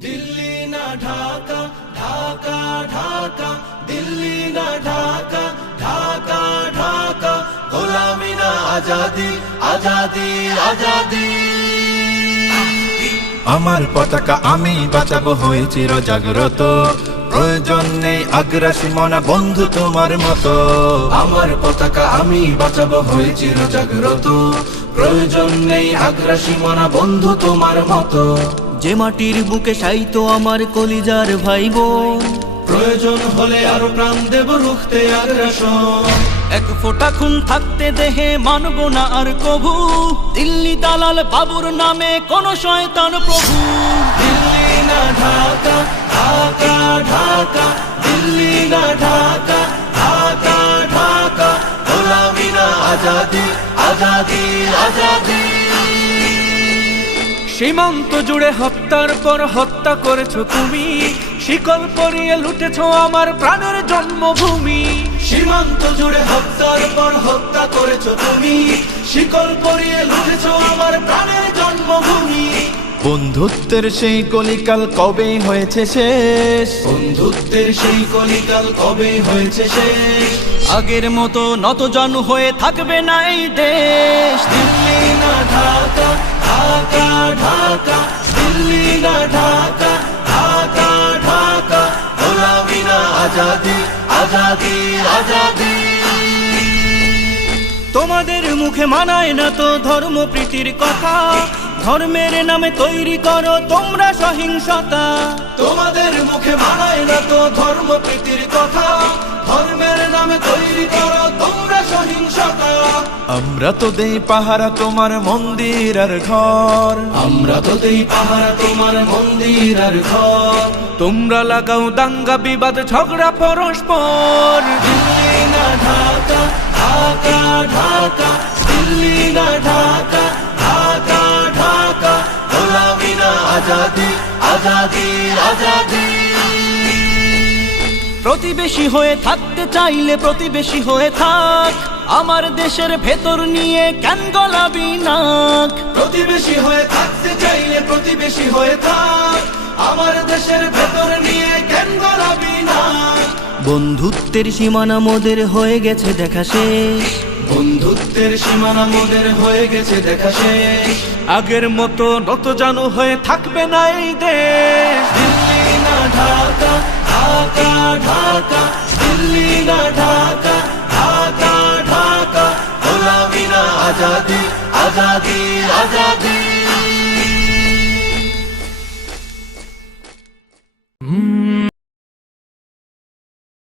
দিল্লি না ঢাকা, ঢাকা ঢাকা, দিল্লি না ঢাকা, ঢাকা ঢাকা, গোলামি না আজাদি, আজাদি আজাদি। আমার পতাকা আমি বাঁচাবো, হয়ে চির জাগ্রত। প্রয়োজন নেই আগ্রাসী মনা বন্ধু তোমার মতো। আমার পতাকা আমি বাঁচাবো, হয়ে চির জাগ্রত। প্রয়োজন নেই আগ্রাসী মনা বন্ধু তোমার মতো। যে মাটির বুকে সাইতো আমার কলিজার ভাইবো, প্রয়োজন হলে আরো প্রাণ দেব রুখতে আগ্রাসন। এক ফোঁটা খুন থাকতে দেহে মানব না আর কভু। দিল্লি দালাল বাবুর নামে কোন শয়তান প্রভু। দিল্লি না ঢাকা, ঢাকা ঢাকা, দিল্লি না ঢাকা, ঢাকা ঢাকা, গোলামি না আজাদি, আজাদি আজাদি। সীমান্ত জুড়ে হত্যার পর হত্যা করেছো তুমি, শিকল পরিয়ে লুটেছো আমার প্রাণের জন্মভূমি। সীমান্ত জুড়ে হত্যার পর হত্যা করেছো তুমি, শিকল পরিয়ে লুটেছো আমার প্রাণের জন্মভূমি। বন্ধুত্বের সেই কলিকাল কবে হয়েছে শেষ? বন্ধুত্বের সেই কলিকাল কবে হয়েছে শেষ? আগের মতো নতজানু হয়ে থাকবে না এই দেশ। দিল্লি না ঢাকা, ঢাকা ঢাকা, দিল্লি না ঢাকা, ঢাকা ঢাকা, গোলামি না আজাদি, আজাদি আজাদি। তোমাদের মুখে মানায় না তো ধর্ম প্রীতির কথা। ধর্মের নামে তৈরি করো তোমরা সহিংসতা। তোমাদের মুখে মানায় না তো ধর্ম প্রীতির কথা। ধর্মের নামে তৈরি করো তোমরা সহিংসতা। আমরা তো দেই পাহারা তোমার মন্দির আর ঘর। আমরা তো দেই পাহারা তোমার মন্দির আর ঘর। তোমরা লাগাও দাঙ্গা বিবাদ ঝগড়া পরস্পর। দিল্লি না ঢাকা, ঢাকা ঢাকা, দিল্লি না ঢাকা, ঢাকা ঢাকা, গোলামি না আজাদি, আজাদি আজাদি। প্রতিবেশী হয়ে থাকতে চাইলে প্রতিবেশী হয়ে থাক। আমার দেশের ভেতর নিয়ে কেন গলাবি নাক। প্রতিবেশী হয়ে থাকতে চাইলে প্রতিবেশী হয়ে থাক। আমার দেশের ভেতর নিয়ে কেন গলাবি না। বন্ধুত্বের সীমানা মোদের হয়ে গেছে দেখা শেষ। বন্ধুত্বের সীমানা মোদের হয়ে গেছে দেখা শেষ। আগের মতো নতজানু হয়ে থাকবে না এই দেশ। দিল্লি না ঢাকা, ঢাকা ঢাকা, দিল্লি না ঢাকা, ঢাকা ঢাকা, গোলামি না আজাদি, আজাদি আজাদি।